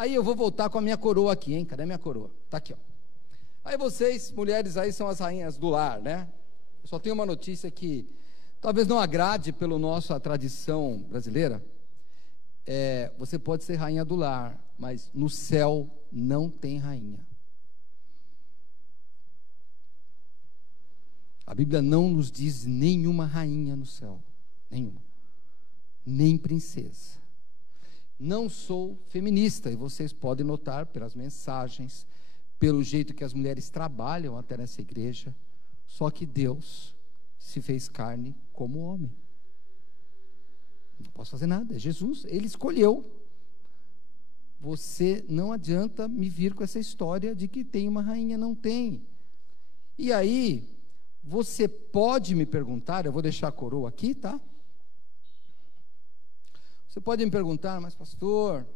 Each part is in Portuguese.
Aí eu vou voltar com a minha coroa aqui, hein? Cadê a minha coroa? Tá aqui, ó. Aí vocês, mulheres aí, são as rainhas do lar, né? Eu só tenho uma notícia que talvez não agrade pela nossa tradição brasileira. Você pode ser rainha do lar, mas no céu não tem rainha. A Bíblia não nos diz nenhuma rainha no céu, nenhuma, nem princesa. Não sou feminista, e vocês podem notar pelas mensagens, pelo jeito que as mulheres trabalham até nessa igreja, só que Deus se fez carne como homem. Não posso fazer nada, é Jesus, Ele escolheu. Você não adianta me vir com essa história de que tem uma rainha, não tem. E aí, você pode me perguntar, eu vou deixar a coroa aqui, tá? Você pode me perguntar, mas pastor,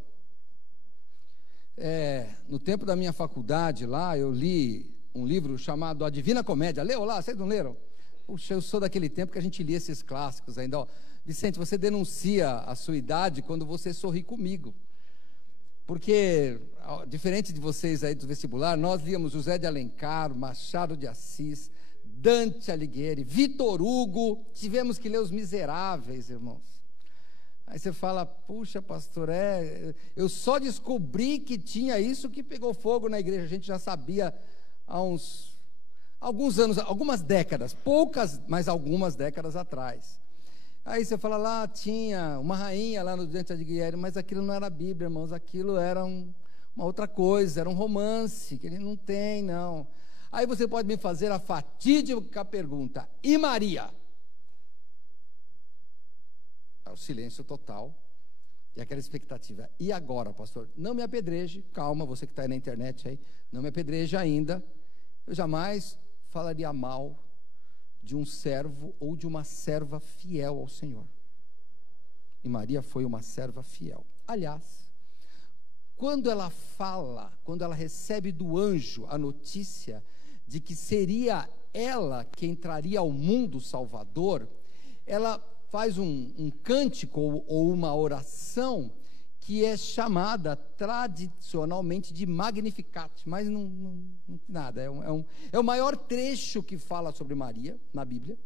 no tempo da minha faculdade lá, eu li um livro chamado A Divina Comédia. Leu lá? Vocês não leram? Puxa, eu sou daquele tempo que a gente lia esses clássicos ainda. Ó. Vicente, você denuncia a sua idade quando você sorri comigo. Porque, diferente de vocês aí do vestibular, nós líamos José de Alencar, Machado de Assis, Dante Alighieri, Vitor Hugo, tivemos que ler Os Miseráveis, irmãos. Aí você fala, puxa pastor, eu só descobri que tinha isso que pegou fogo na igreja, a gente já sabia há alguns anos, algumas décadas, poucas, mas algumas décadas atrás. Aí você fala, lá tinha uma rainha lá no Dante Alighieri, mas aquilo não era a Bíblia, irmãos, aquilo era uma outra coisa, era um romance, que ele não tem, não. Aí você pode me fazer a fatídica pergunta, e Maria? O silêncio total e aquela expectativa. E agora, pastor? Não me apedreje, calma, você que está aí na internet aí, não me apedreje ainda. Eu jamais falaria mal de um servo ou de uma serva fiel ao Senhor. E Maria foi uma serva fiel. Aliás, quando ela recebe do anjo a notícia de que seria ela que entraria ao mundo salvador, ela faz um cântico ou uma oração que é chamada tradicionalmente de Magnificat, mas não nada, é o maior trecho que fala sobre Maria na Bíblia,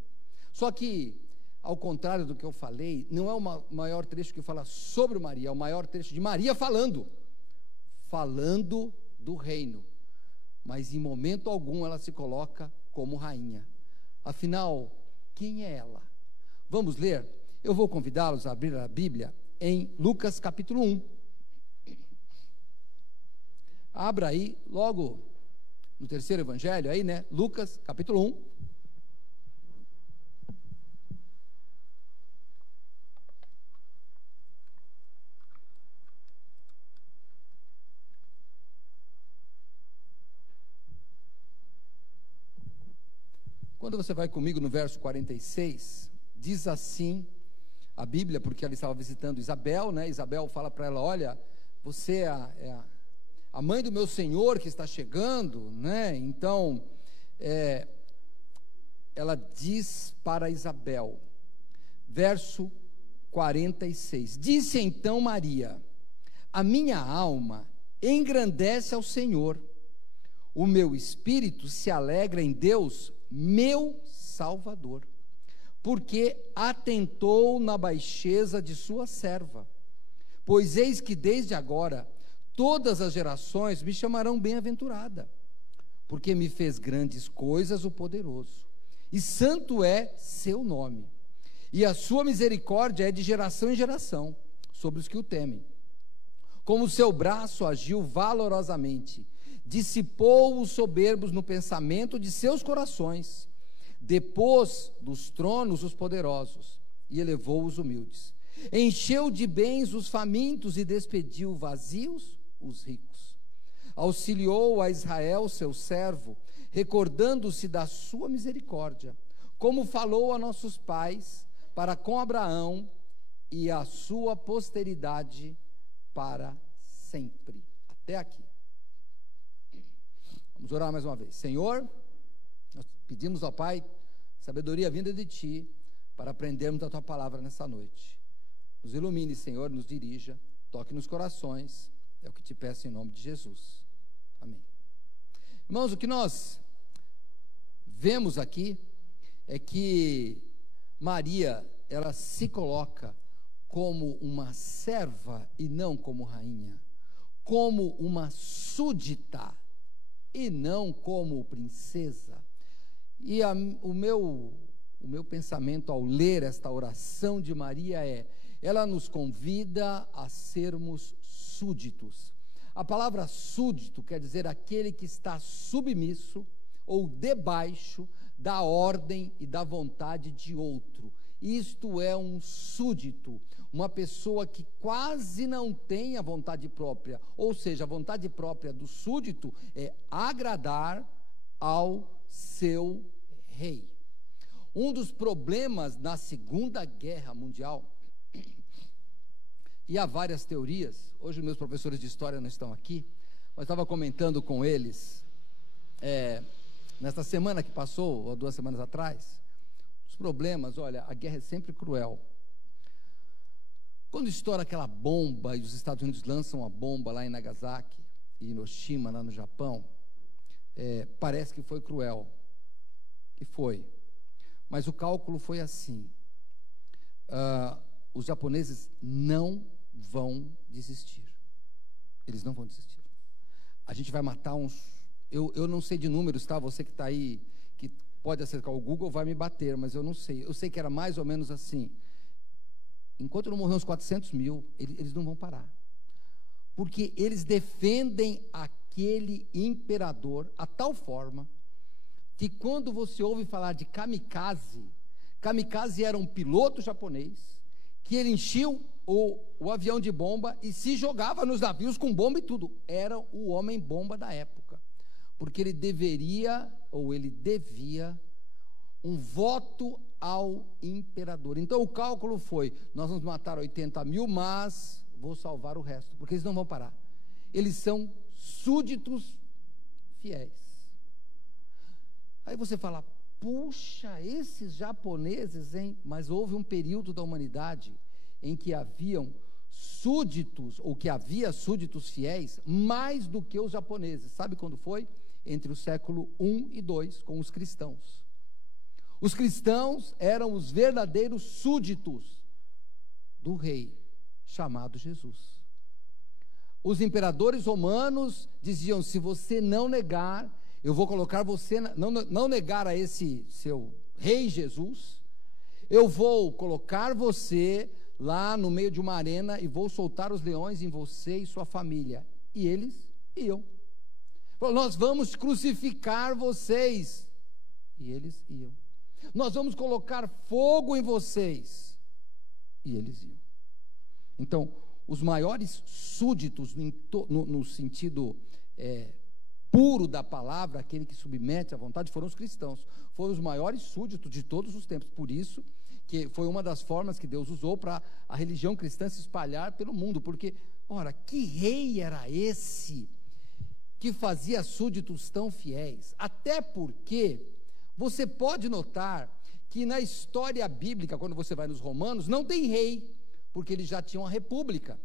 só que, ao contrário do que eu falei, não é o maior trecho que fala sobre Maria, é o maior trecho de Maria falando do reino, mas em momento algum ela se coloca como rainha. Afinal, quem é ela? Vamos ler? Eu vou convidá-los a abrir a Bíblia em Lucas capítulo 1. Abra aí, logo no terceiro evangelho, aí, né? Lucas capítulo 1. Quando você vai comigo no verso 46, diz assim a Bíblia, porque ela estava visitando Isabel, né? Isabel fala para ela, olha, você é a mãe do meu Senhor que está chegando, né? Então, ela diz para Isabel, verso 46, disse então Maria, a minha alma engrandece ao Senhor, o meu espírito se alegra em Deus, meu Salvador, porque atentou na baixeza de sua serva, pois eis que desde agora todas as gerações me chamarão bem-aventurada, porque me fez grandes coisas o poderoso, e santo é seu nome, e a sua misericórdia é de geração em geração, sobre os que o temem. Como o seu braço agiu valorosamente, dissipou os soberbos no pensamento de seus corações, depôs dos tronos os poderosos e elevou os humildes, encheu de bens os famintos e despediu vazios os ricos, auxiliou a Israel seu servo, recordando-se da sua misericórdia, como falou a nossos pais, para com Abraão e a sua posteridade para sempre. Até aqui. Vamos orar mais uma vez. Senhor, nós pedimos ao Pai sabedoria vinda de Ti, para aprendermos a Tua palavra nessa noite. Nos ilumine, Senhor, nos dirija, toque nos corações, É o que te peço em nome de Jesus. Amém. Irmãos, o que nós vemos aqui é que Maria, ela se coloca como uma serva e não como rainha, como uma súdita e não como princesa. E o meu pensamento ao ler esta oração de Maria ela nos convida a sermos súditos. A palavra súdito quer dizer aquele que está submisso ou debaixo da ordem e da vontade de outro. Isto é um súdito, uma pessoa que quase não tem a vontade própria, ou seja, a vontade própria do súdito é agradar ao seu rei. Um dos problemas na Segunda Guerra Mundial, e há várias teorias, hoje meus professores de história não estão aqui, mas estava comentando com eles, nesta semana que passou, ou 2 semanas atrás, os problemas, olha, a guerra é sempre cruel. Quando estoura aquela bomba, e os Estados Unidos lançam a bomba lá em Nagasaki, e Hiroshima, lá no Japão, parece que foi cruel, e foi, mas o cálculo foi assim, os japoneses não vão desistir, eles não vão desistir, a gente vai matar uns, eu não sei de números, tá, você que está aí, que pode acercar o Google, vai me bater, mas eu não sei, eu sei que era mais ou menos assim, enquanto não morrer uns 400 mil, eles não vão parar, porque eles defendem aquele imperador a tal forma, que quando você ouve falar de kamikaze era um piloto japonês, que ele enchia o avião de bomba e se jogava nos navios com bomba e tudo, era o homem bomba da época, porque ele devia um voto ao imperador. Então o cálculo foi, nós vamos matar 80 mil, mas vou salvar o resto, porque eles não vão parar, eles são súditos fiéis. Aí você fala, puxa, esses japoneses, hein? Mas houve um período da humanidade em que haviam súditos, ou que havia súditos fiéis, mais do que os japoneses. Sabe quando foi? Entre o século I e II, com os cristãos. Os cristãos eram os verdadeiros súditos do rei, chamado Jesus. Os imperadores romanos diziam, se você não negar, eu vou colocar você, não negar a esse seu rei Jesus, eu vou colocar você lá no meio de uma arena e vou soltar os leões em você e sua família. E eles iam. Nós vamos crucificar vocês. E eles iam. Nós vamos colocar fogo em vocês. E eles iam. Então, os maiores súditos, no sentido puro da palavra, aquele que submete à vontade, foram os cristãos, foram os maiores súditos de todos os tempos, por isso que foi uma das formas que Deus usou para a religião cristã se espalhar pelo mundo, porque, ora, que rei era esse que fazia súditos tão fiéis? Até porque você pode notar que na história bíblica, quando você vai nos Romanos, não tem rei, porque eles já tinham a república.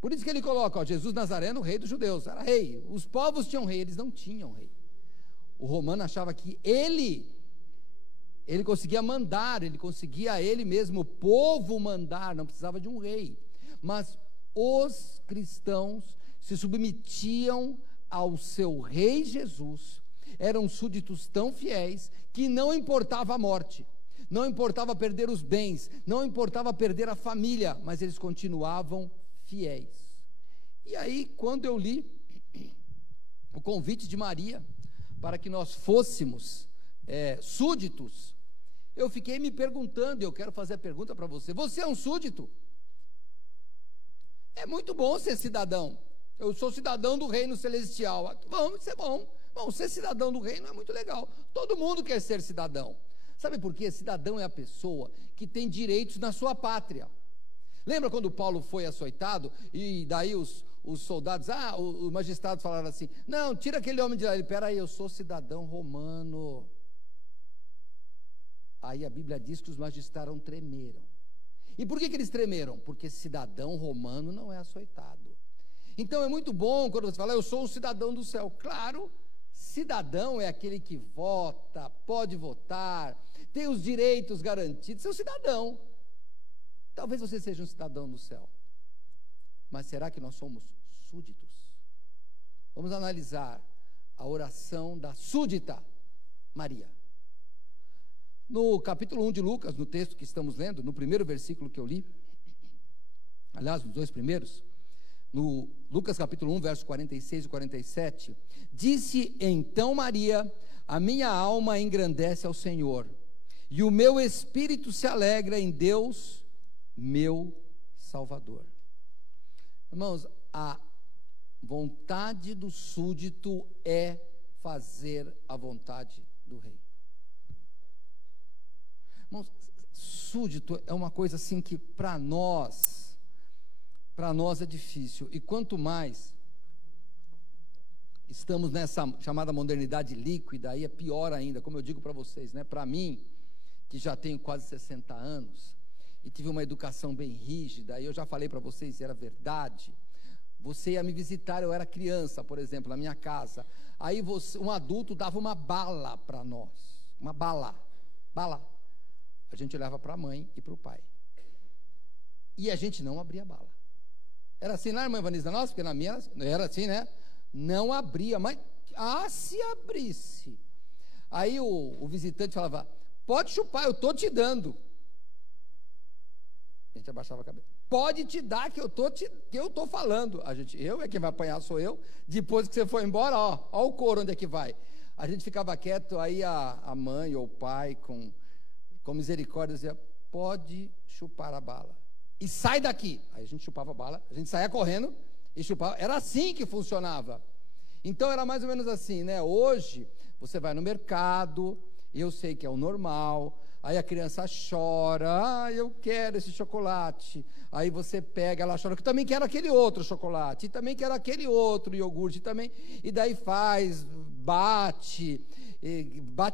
Por isso que ele coloca, Jesus Nazareno, rei dos judeus, era rei. Os povos tinham rei, eles não tinham rei. O romano achava que ele conseguia mandar, ele conseguia ele mesmo, o povo mandar, não precisava de um rei. Mas os cristãos se submetiam ao seu rei Jesus, eram súditos tão fiéis que não importava a morte, não importava perder os bens, não importava perder a família, mas eles continuavam fiéis. E aí, quando eu li o convite de Maria para que nós fôssemos súditos, eu fiquei me perguntando, e eu quero fazer a pergunta para você: você é um súdito? É muito bom ser cidadão. Eu sou cidadão do reino celestial. Bom, isso é bom. Bom, ser cidadão do reino é muito legal. Todo mundo quer ser cidadão. Sabe por quê? Cidadão é a pessoa que tem direitos na sua pátria. Lembra quando Paulo foi açoitado, e daí os soldados, os magistrados falaram assim, não, tira aquele homem de lá. Ele, peraí, eu sou cidadão romano. Aí a Bíblia diz que os magistrados tremeram. E por que eles tremeram? Porque cidadão romano não é açoitado. Então é muito bom quando você fala, eu sou um cidadão do céu. Claro, cidadão é aquele que vota, pode votar, tem os direitos garantidos, seu cidadão. Talvez você seja um cidadão do céu, mas será que nós somos súditos? Vamos analisar a oração da súdita Maria. No capítulo 1 de Lucas, no texto que estamos lendo, no primeiro versículo que eu li, aliás, nos dois primeiros, no Lucas capítulo 1, versos 46 e 47, disse então Maria, a minha alma engrandece ao Senhor, e o meu espírito se alegra em Deus, meu Salvador. Irmãos, a vontade do súdito é fazer a vontade do rei. Irmãos, súdito é uma coisa assim que para nós é difícil, e quanto mais estamos nessa chamada modernidade líquida, aí é pior ainda, como eu digo para vocês, né? Para mim, que já tenho quase 60 anos, e tive uma educação bem rígida, e eu já falei para vocês, era verdade, você ia me visitar, eu era criança, por exemplo, na minha casa, aí um adulto dava uma bala para nós, uma bala, a gente olhava para a mãe e para o pai, e a gente não abria a bala. Era assim, na irmã Vanessa nossa, porque na minha era assim, né? Não abria, mas se abrisse. Aí o visitante falava, pode chupar, eu estou te dando. A gente abaixava a cabeça. Pode te dar que eu estou falando. Eu é quem vai apanhar, sou eu. Depois que você for embora, ó o couro onde é que vai. A gente ficava quieto, aí a mãe ou o pai, com misericórdia, dizia, pode chupar a bala. E sai daqui. Aí a gente chupava a bala, a gente saía correndo e chupava. Era assim que funcionava. Então era mais ou menos assim, né? Hoje, você vai no mercado, eu sei que é o normal, aí a criança chora, eu quero esse chocolate. Aí você pega, ela chora, que também quero aquele outro chocolate, e também quero aquele outro iogurte, também. E daí bate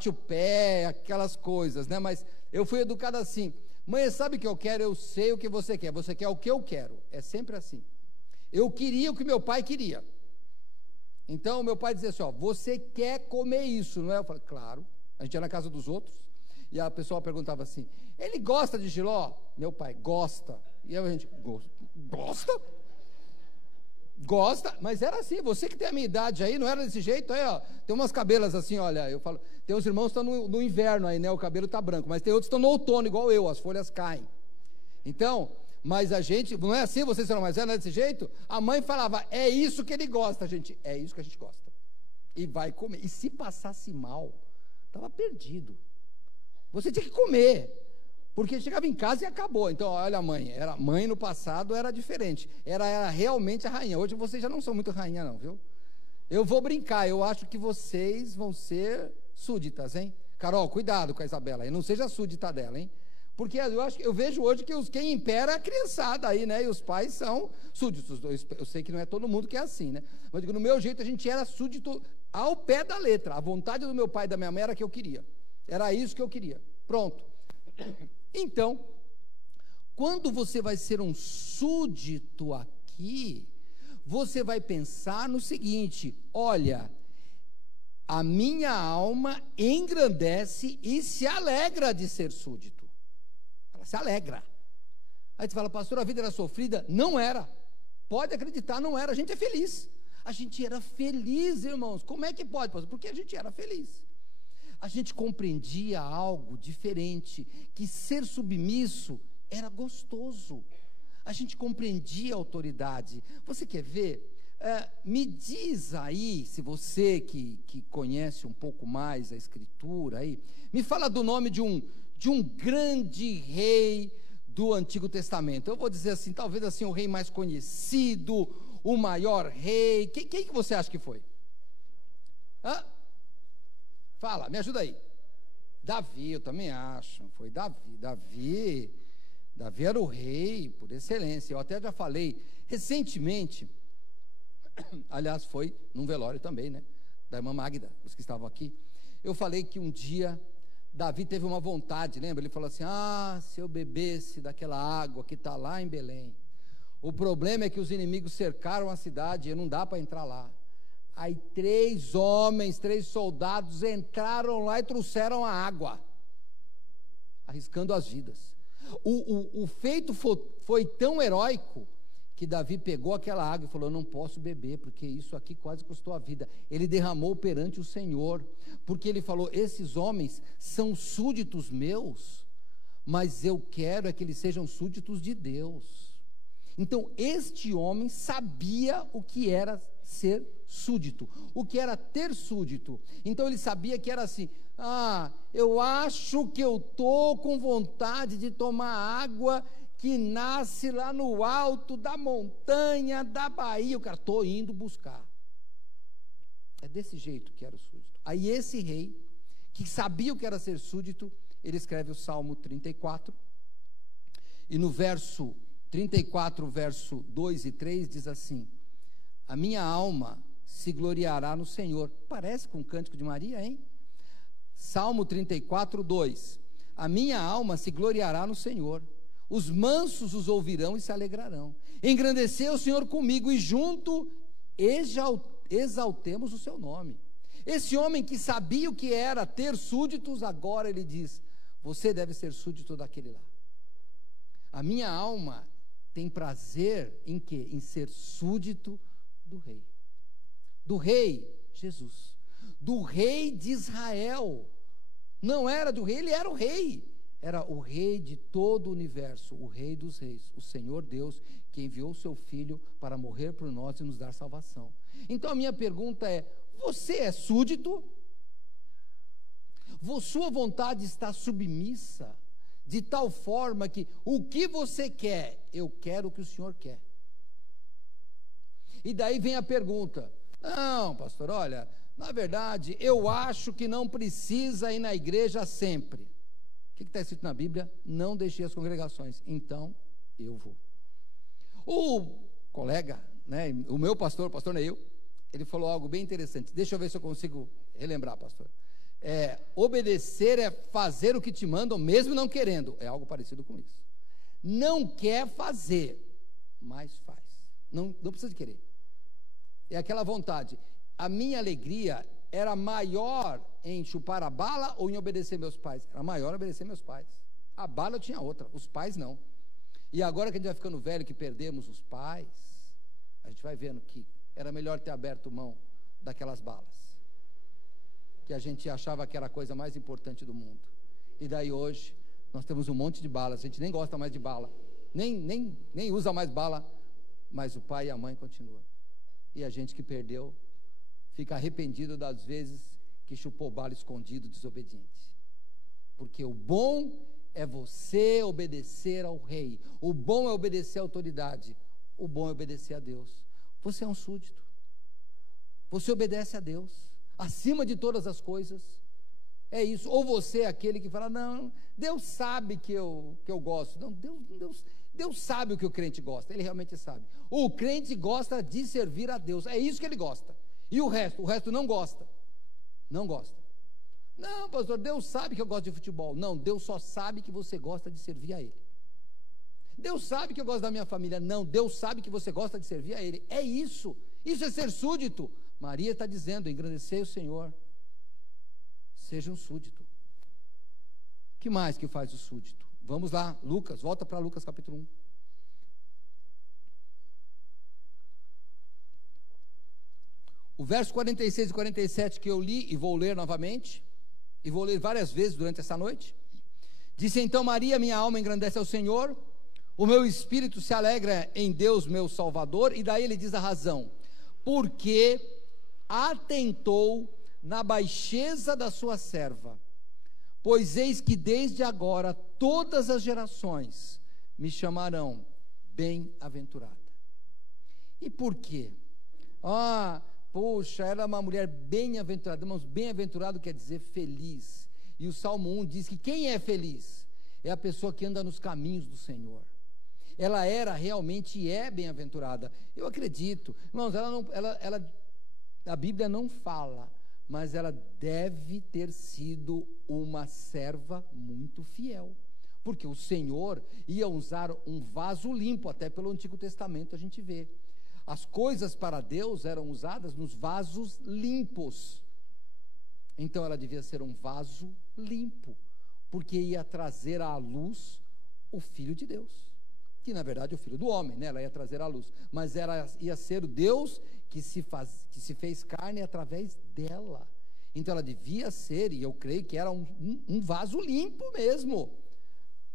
o pé, aquelas coisas, né? Mas eu fui educado assim. Mãe, sabe o que eu quero? Eu sei o que você quer. Você quer o que eu quero. É sempre assim. Eu queria o que meu pai queria. Então, meu pai dizia assim, você quer comer isso, não é? Eu falei, claro. A gente ia na casa dos outros, e a pessoa perguntava assim, ele gosta de jiló? Meu pai, gosta. E a gente, gosta? Gosta, mas era assim, você que tem a minha idade aí, não era desse jeito, aí tem umas cabelas assim, olha, eu falo, tem uns irmãos que estão no inverno aí, né, o cabelo está branco, mas tem outros que estão no outono, igual eu, as folhas caem. Então, mas a gente, não é assim, vocês serão mais velhos, não é desse jeito? A mãe falava, é isso que ele gosta, gente, é isso que a gente gosta. E vai comer, e se passasse mal, estava perdido. Você tinha que comer. Porque chegava em casa e acabou. Então, olha a mãe, mãe no passado era diferente, era realmente a rainha. Hoje vocês já não são muito rainha não, viu? Eu vou brincar, eu acho que vocês vão ser súditas, hein? Carol, cuidado com a Isabela, e não seja súdita dela, hein? Porque eu vejo hoje que quem impera é a criançada aí, né? E os pais são súditos. Eu sei que não é todo mundo que é assim, né? Mas no meu jeito a gente era súdito ao pé da letra. A vontade do meu pai e da minha mãe era que eu queria. Era isso que eu queria. Pronto. Então, quando você vai ser um súdito aqui, você vai pensar no seguinte, olha, a minha alma engrandece e se alegra de ser súdito. Ela se alegra. Aí você fala, pastor, a vida era sofrida? Não era. Pode acreditar, não era. A gente é feliz. A gente era feliz, irmãos. Como é que pode, pastor? Porque a gente era feliz. A gente compreendia algo diferente, que ser submisso era gostoso. A gente compreendia a autoridade. Você quer ver? Me diz aí, se você que conhece um pouco mais a Escritura aí, me fala do nome de um grande rei do Antigo Testamento. Eu vou dizer assim, talvez assim o rei mais conhecido, o maior rei. Quem que você acha que foi? Fala, me ajuda aí. Davi, eu também acho. Foi Davi. Davi era o rei por excelência. Eu até já falei recentemente, aliás, foi num velório também, né? Da irmã Magda, os que estavam aqui. Eu falei que um dia Davi teve uma vontade, lembra? Ele falou assim, se eu bebesse daquela água que está lá em Belém. O problema é que os inimigos cercaram a cidade e não dá para entrar lá. Aí 3 homens, 3 soldados entraram lá e trouxeram a água, arriscando as vidas. O feito foi tão heróico que Davi pegou aquela água e falou: eu não posso beber, porque isso aqui quase custou a vida. Ele derramou perante o Senhor, porque ele falou: esses homens são súditos meus, mas eu quero é que eles sejam súditos de Deus. Então este homem sabia o que era ser súdito, o que era ter súdito. Então ele sabia que era assim: eu acho que eu estou com vontade de tomar água que nasce lá no alto da montanha da Bahia. O cara, estou indo buscar. É desse jeito que era o súdito. Aí esse rei, que sabia o que era ser súdito, ele escreve o Salmo 34, e no verso 34, verso 2 e 3, diz assim: a minha alma se gloriará no Senhor. Parece com o cântico de Maria, hein? Salmo 34, 2: a minha alma se gloriará no Senhor, os mansos os ouvirão e se alegrarão. Engrandeceu o Senhor comigo, e junto exaltemos o seu nome. Esse homem que sabia o que era ter súditos, agora ele diz: você deve ser súdito daquele lá. A minha alma tem prazer em quê? Em ser súdito do rei. Do rei Jesus. Do rei de Israel. Não era do rei, ele era o rei. Era o rei de todo o universo, o rei dos reis, o Senhor Deus, que enviou o seu filho para morrer por nós e nos dar salvação. Então a minha pergunta é: você é súdito? Sua vontade está submissa, de tal forma que o que você quer, eu quero o que o Senhor quer. E daí vem a pergunta: não, pastor, olha, na verdade, eu acho que não precisa ir na igreja sempre. O que está escrito na Bíblia? Não deixei as congregações, então eu vou. O colega, né, o meu pastor, o pastor Neil, ele falou algo bem interessante. Deixa eu ver se eu consigo relembrar, pastor. Obedecer é fazer o que te mandam, mesmo não querendo. É algo parecido com isso. Não quer fazer, mas faz. Não precisa de querer. É aquela vontade. A minha alegria era maior em chupar a bala ou em obedecer meus pais? Era maior obedecer meus pais. A bala eu tinha outra, os pais não. E agora que a gente vai ficando velho, que perdemos os pais, a gente vai vendo que era melhor ter aberto mão daquelas balas, que a gente achava que era a coisa mais importante do mundo. E daí hoje, nós temos um monte de balas, a gente nem gosta mais de bala, nem usa mais bala, mas o pai e a mãe continuam. E a gente que perdeu, fica arrependido das vezes que chupou bala escondido, desobediente. Porque o bom é você obedecer ao rei, o bom é obedecer à autoridade, o bom é obedecer a Deus. Você é um súdito, você obedece a Deus, acima de todas as coisas, é isso. Ou você é aquele que fala: não, Deus sabe que eu gosto. Não, Deus sabe o que o crente gosta, ele realmente sabe. O crente gosta de servir a Deus, é isso que ele gosta. E o resto não gosta. Não gosta. Não, pastor, Deus sabe que eu gosto de futebol. Não, Deus só sabe que você gosta de servir a Ele. Deus sabe que eu gosto da minha família. Não, Deus sabe que você gosta de servir a Ele. É isso. Isso é ser súdito. Maria está dizendo: engrandecei o Senhor. Seja um súdito. O que mais que faz o súdito? Vamos lá, Lucas, volta para Lucas capítulo 1. O verso 46 e 47 que eu li e vou ler novamente, e vou ler várias vezes durante essa noite. Disse então Maria: minha alma engrandece ao Senhor, o meu espírito se alegra em Deus meu Salvador. E daí ele diz a razão: porque atentou na baixeza da sua serva, pois eis que desde agora todas as gerações me chamarão bem-aventurada. E por quê? Poxa, ela é uma mulher bem-aventurada. Irmãos, bem-aventurado quer dizer feliz. E o Salmo 1 diz que quem é feliz? É a pessoa que anda nos caminhos do Senhor. Ela era realmente e é bem-aventurada. Eu acredito. Irmãos, a Bíblia não fala, mas ela deve ter sido uma serva muito fiel. porque o Senhor ia usar um vaso limpo, até pelo Antigo Testamento a gente vê. As coisas para Deus eram usadas nos vasos limpos. Então ela devia ser um vaso limpo, porque ia trazer à luz o Filho de Deus, que na verdade é o Filho do homem, né? Ela ia trazer à luz, mas ela ia ser o Deus que se fez carne através dela. Então ela devia ser, e eu creio que era um vaso limpo mesmo.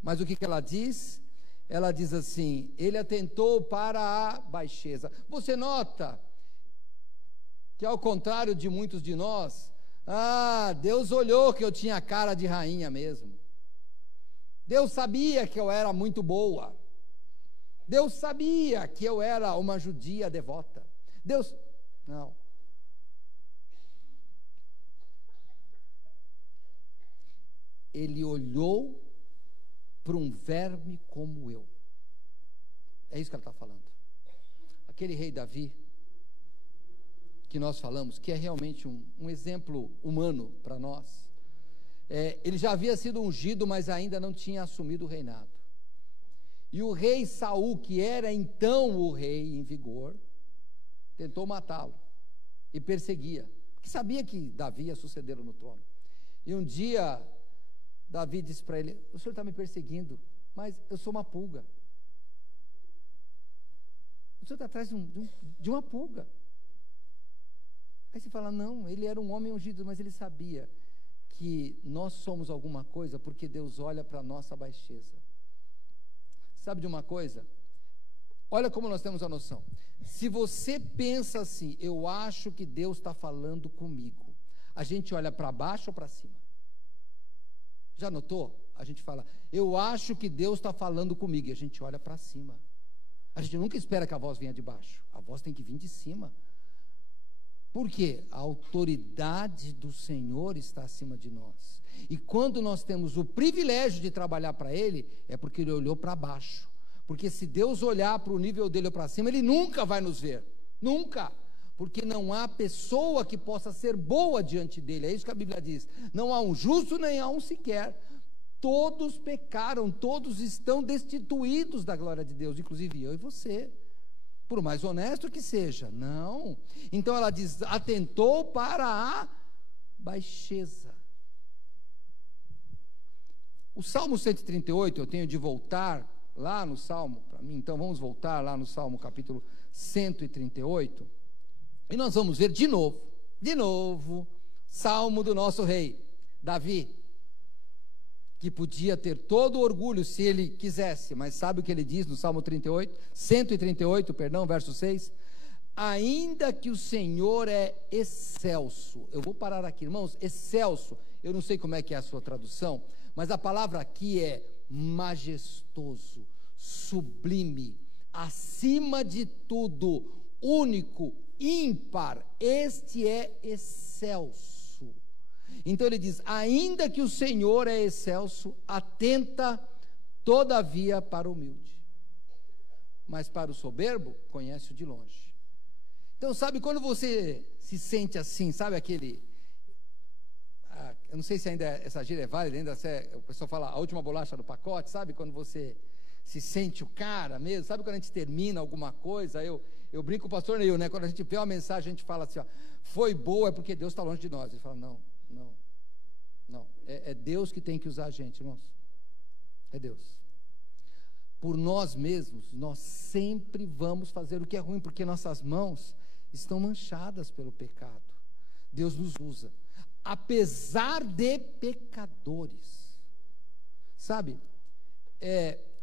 Mas o que ela diz? Ela diz assim: ele atentou para a baixeza. Você nota que, ao contrário de muitos de nós, Deus olhou que eu tinha cara de rainha mesmo. Deus sabia que eu era muito boa. Deus sabia que eu era uma judia devota. Não. Ele olhou para um verme como eu. É isso que ela está falando. Aquele rei Davi, que nós falamos, que é realmente um exemplo humano para nós. Ele já havia sido ungido, mas ainda não tinha assumido o reinado. E o rei Saul, que era então o rei em vigor, tentou matá-lo e perseguia, porque sabia que Davi ia sucedê-lo no trono. E um dia Davi disse para ele: o senhor está me perseguindo, mas eu sou uma pulga. O senhor está atrás de uma pulga. Aí você fala: não, ele era um homem ungido, mas ele sabia que nós somos alguma coisa, porque Deus olha para a nossa baixeza. Sabe de uma coisa? Olha como nós temos a noção. Se você pensa assim: eu acho que Deus está falando comigo, a gente olha para baixo ou para cima? Já notou? A gente fala: eu acho que Deus está falando comigo, e a gente olha para cima. A gente nunca espera que a voz venha de baixo, a voz tem que vir de cima. Por quê? A autoridade do Senhor está acima de nós. E quando nós temos o privilégio de trabalhar para Ele, é porque Ele olhou para baixo. Porque se Deus olhar para o nível dele ou para cima, Ele nunca vai nos ver. Nunca. Porque não há pessoa que possa ser boa diante dele. É isso que a Bíblia diz. Não há um justo, nem há um sequer. Todos pecaram, todos estão destituídos da glória de Deus, inclusive eu e você. Por mais honesto que seja. Não. Então ela diz: atentou para a baixeza. O Salmo 138, eu tenho de voltar lá no Salmo, para mim, então vamos voltar lá no Salmo capítulo 138, e nós vamos ver de novo, Salmo do nosso rei, Davi, que podia ter todo o orgulho se ele quisesse, mas sabe o que ele diz no Salmo 138, verso 6? Ainda que o Senhor é excelso. Eu vou parar aqui, irmãos. Excelso, eu não sei como é que é a sua tradução, mas a palavra aqui é majestoso, sublime, acima de tudo, único, ímpar. Este é excelso. Então ele diz: ainda que o Senhor é excelso, atenta todavia para o humilde, mas para o soberbo conhece-o de longe. Então, sabe, quando você se sente assim, sabe aquele, eu não sei se ainda essa gíria é válida, ainda o pessoal fala a última bolacha do pacote, sabe, quando você se sente o cara mesmo, sabe, quando a gente termina alguma coisa, eu brinco com o pastor Neil, né, quando a gente vê uma mensagem, a gente fala assim, foi boa, é porque Deus está longe de nós. Ele fala: não, é Deus que tem que usar a gente, irmãos, é Deus. Por nós mesmos, nós sempre vamos fazer o que é ruim, porque nossas mãos estão manchadas pelo pecado. Deus nos usa, apesar de pecadores. Sabe,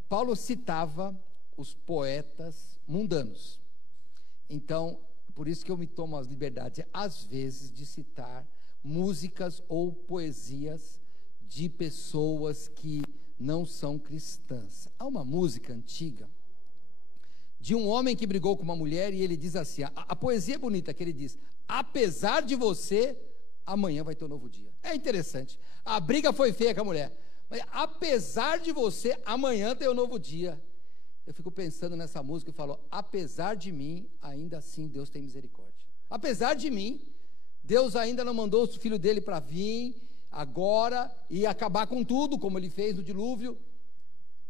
Paulo citava os poetas mundanos. Então, por isso que eu me tomo as liberdades, às vezes, de citar músicas ou poesias de pessoas que não são cristãs. Há uma música antiga de um homem que brigou com uma mulher, e ele diz assim, a poesia é bonita, que ele diz: apesar de você, amanhã vai ter um novo dia. É interessante, a briga foi feia com a mulher, mas apesar de você, amanhã tem um novo dia. Eu fico pensando nessa música e falo: apesar de mim, ainda assim Deus tem misericórdia. Apesar de mim, Deus ainda não mandou o filho dele para vir agora e acabar com tudo, como ele fez no dilúvio.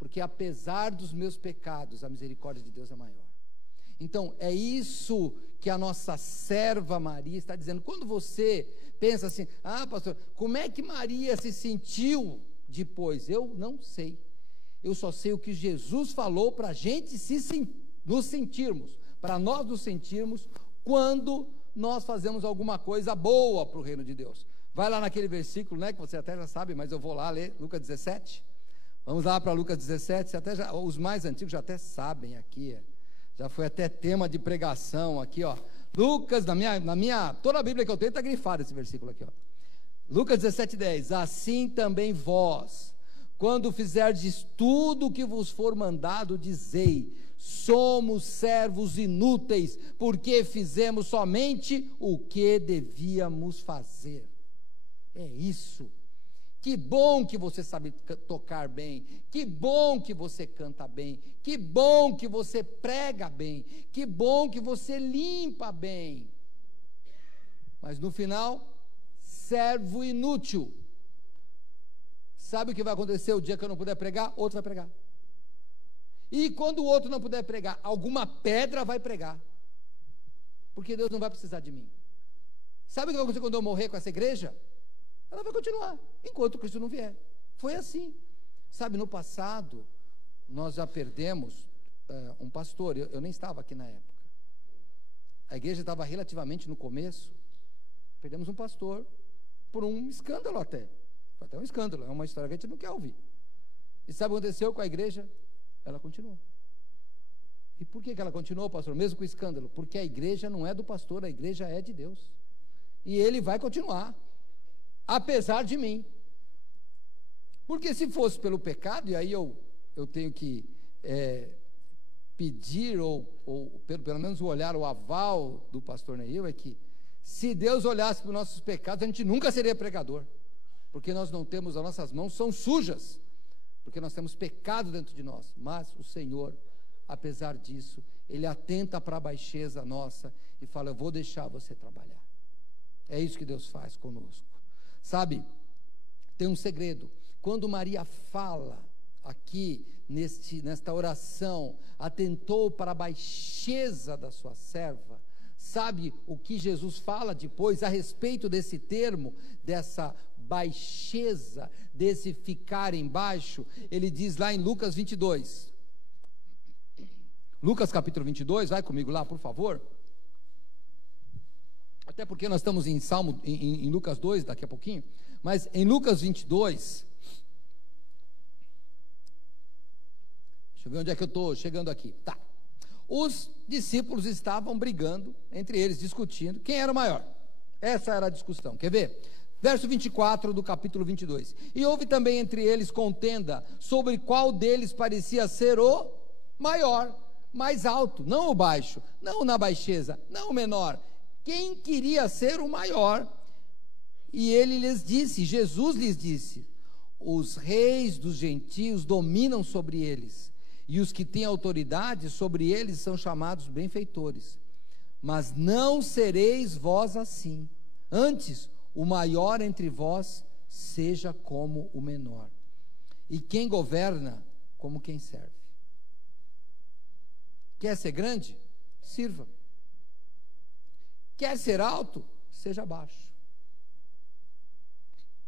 porque apesar dos meus pecados, a misericórdia de Deus é maior. Então, é isso que a nossa serva Maria está dizendo. Quando você pensa assim, pastor, como é que Maria se sentiu depois? Eu não sei. Eu só sei o que Jesus falou para a gente nos sentirmos, para nós nos sentirmos quando nós fazemos alguma coisa boa para o reino de Deus. Vai lá naquele versículo, né, que você até já sabe, mas eu vou lá ler, Lucas 17. Vamos lá para Lucas 17, os mais antigos já até sabem aqui, já foi até tema de pregação aqui, ó. Lucas, toda a Bíblia que eu tenho está grifada esse versículo aqui, ó. Lucas 17:10, assim também vós, quando fizerdes tudo o que vos for mandado, dizei, somos servos inúteis, porque fizemos somente o que devíamos fazer. É isso. Que bom que você sabe tocar bem, que bom que você canta bem, que bom que você prega bem, que bom que você limpa bem. Mas no final, servo inútil. Sabe o que vai acontecer o dia que eu não puder pregar? Outro vai pregar. E quando o outro não puder pregar, alguma pedra vai pregar. Porque Deus não vai precisar de mim. Sabe o que vai acontecer quando eu morrer com essa igreja? Ela vai continuar, enquanto Cristo não vier. Foi assim. Sabe, no passado, nós já perdemos um pastor, eu nem estava aqui na época. A igreja estava relativamente no começo, perdemos um pastor por um escândalo até. Foi até um escândalo, é uma história que a gente não quer ouvir. E sabe o que aconteceu com a igreja? Ela continuou. E por que ela continuou, pastor? Mesmo com o escândalo? Porque a igreja não é do pastor, a igreja é de Deus. E ele vai continuar. Apesar de mim, porque se fosse pelo pecado, e aí eu tenho que pedir, ou pelo menos olhar o aval do pastor Neil, é que se Deus olhasse para os nossos pecados, a gente nunca seria pregador, porque nós não temos, as nossas mãos são sujas, porque nós temos pecado dentro de nós, mas o Senhor, apesar disso, Ele atenta para a baixeza nossa, e fala, eu vou deixar você trabalhar. É isso que Deus faz conosco. Sabe, tem um segredo. Quando Maria fala aqui, nesta oração, atentou para a baixeza da sua serva, sabe o que Jesus fala depois a respeito desse termo, dessa baixeza, desse ficar embaixo? Ele diz lá em Lucas 22, Lucas capítulo 22, vai comigo lá, por favor. Até porque nós estamos em Lucas 2 daqui a pouquinho, mas em Lucas 22, deixa eu ver onde é que eu estou chegando aqui, tá, os discípulos estavam brigando entre eles, discutindo, quem era o maior, essa era a discussão, quer ver? Verso 24 do capítulo 22, e houve também entre eles contenda, sobre qual deles parecia ser o maior, mais alto, não o baixo, não na baixeza, não o menor, quem queria ser o maior? E ele lhes disse, Jesus lhes disse, os reis dos gentios dominam sobre eles, e os que têm autoridade sobre eles são chamados benfeitores, mas não sereis vós assim, antes o maior entre vós seja como o menor, e quem governa como quem serve. Quer ser grande? Sirva. Quer ser alto? Seja baixo.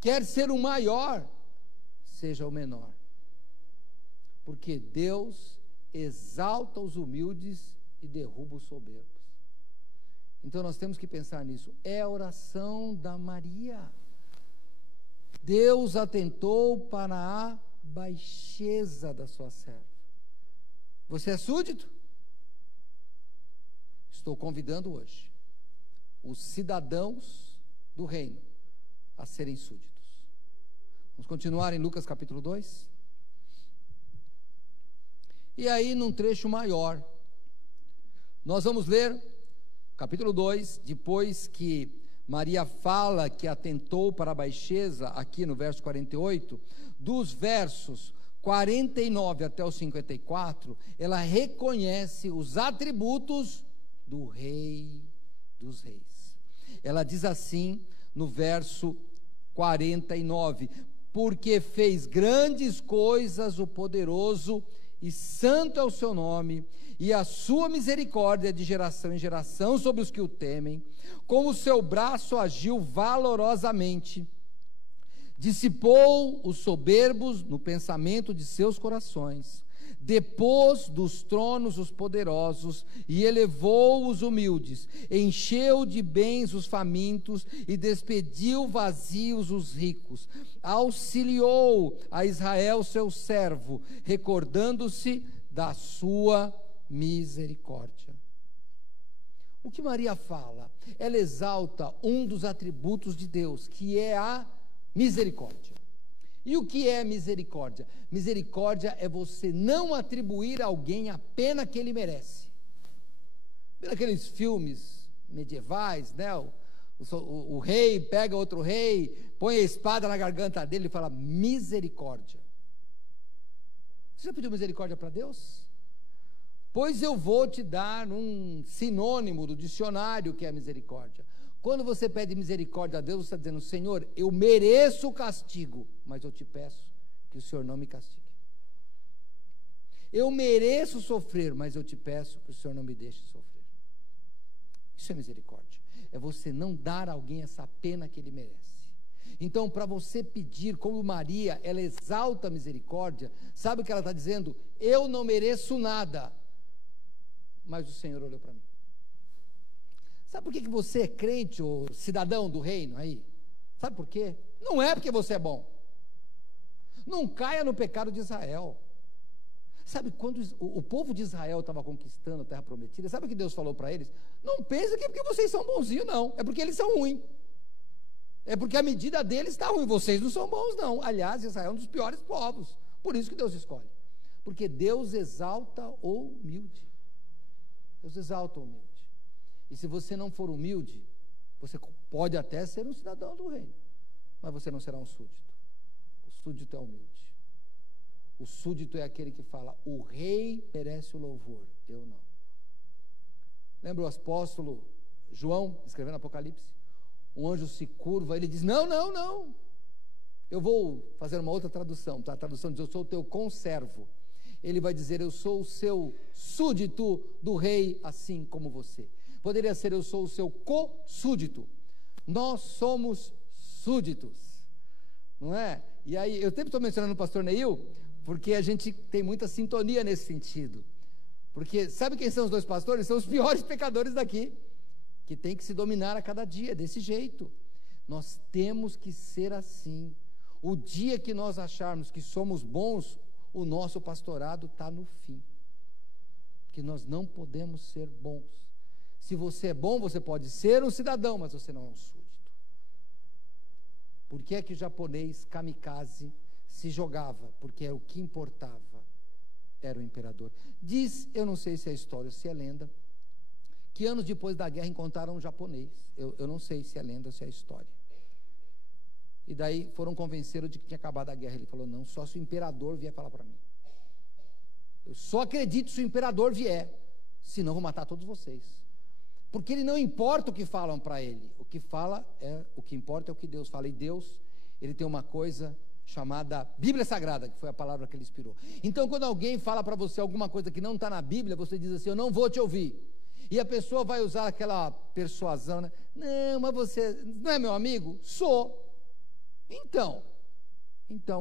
Quer ser o maior? Seja o menor. Porque Deus exalta os humildes e derruba os soberbos. Então nós temos que pensar nisso. É a oração da Maria. Deus atentou para a baixeza da sua serva. Você é súdito? Estou convidando hoje os cidadãos do reino a serem súditos. Vamos continuar em Lucas capítulo 2. E aí, num trecho maior, nós vamos ler capítulo 2, depois que Maria fala que atentou para a baixeza, aqui no verso 48, dos versos 49 até o 54, ela reconhece os atributos do Rei dos Reis. Ela diz assim no verso 49, porque fez grandes coisas o poderoso, e santo é o seu nome, e a sua misericórdia é de geração em geração sobre os que o temem. Com o seu braço agiu valorosamente, dissipou os soberbos no pensamento de seus corações, depôs dos tronos os poderosos e elevou os humildes, encheu de bens os famintos e despediu vazios os ricos, auxiliou a Israel seu servo, recordando-se da sua misericórdia. O que Maria fala? Ela exalta um dos atributos de Deus, que é a misericórdia. E o que é misericórdia? Misericórdia é você não atribuir a alguém a pena que ele merece. Naqueles filmes medievais, né? O rei pega outro rei, põe a espada na garganta dele e fala misericórdia. Você já pediu misericórdia para Deus? Pois eu vou te dar um sinônimo do dicionário que é misericórdia. Quando você pede misericórdia a Deus, você está dizendo: Senhor, eu mereço o castigo, mas eu te peço que o Senhor não me castigue. Eu mereço sofrer, mas eu te peço que o Senhor não me deixe sofrer. Isso é misericórdia. É você não dar a alguém essa pena que ele merece. Então, para você pedir, como Maria, ela exalta a misericórdia, sabe o que ela está dizendo? Eu não mereço nada, mas o Senhor olhou para mim. Sabe por que você é crente ou cidadão do reino aí? Sabe por quê? Não é porque você é bom. Não caia no pecado de Israel. Sabe, quando o povo de Israel estava conquistando a terra prometida, sabe o que Deus falou para eles? Não pense que é porque vocês são bonzinhos, não. É porque eles são ruins. É porque a medida deles está ruim. Vocês não são bons, não. Aliás, Israel é um dos piores povos. Por isso que Deus escolhe. Porque Deus exalta o humilde. Deus exalta o humilde. E se você não for humilde, você pode até ser um cidadão do reino, mas você não será um súdito. O súdito é humilde. O súdito é aquele que fala: o rei merece o louvor, eu não. Lembra o apóstolo João, escrevendo Apocalipse? Um anjo se curva, ele diz: não, não, não. Eu vou fazer uma outra tradução, tá? A tradução diz: eu sou o teu conservo. Ele vai dizer: eu sou o seu súdito do rei, assim como você. Poderia ser: eu sou o seu co-súdito. Nós somos súditos, não é? E aí, eu sempre estou mencionando o pastor Neil, porque a gente tem muita sintonia nesse sentido. Porque sabe quem são os dois pastores? São os piores pecadores daqui, que tem que se dominar a cada dia, desse jeito. Nós temos que ser assim. O dia que nós acharmos que somos bons, o nosso pastorado está no fim. Que nós não podemos ser bons. Se você é bom, você pode ser um cidadão, mas você não é um súdito. Por que é que o japonês kamikaze se jogava? Porque o que importava era o imperador. Diz, eu não sei se é história ou se é lenda, que anos depois da guerra encontraram um japonês. Eu não sei se é lenda ou se é história. E daí foram convencê-lo de que tinha acabado a guerra. Ele falou: não, só se o imperador vier falar para mim. Eu só acredito se o imperador vier, senão vou matar todos vocês. Porque ele não importa o que falam para ele. O que importa é o que Deus fala. E Deus, ele tem uma coisa chamada Bíblia Sagrada, que foi a palavra que ele inspirou. Então, quando alguém fala para você alguma coisa que não está na Bíblia, você diz assim: eu não vou te ouvir. E a pessoa vai usar aquela persuasão, né? Não, mas você não é meu amigo? Sou. Então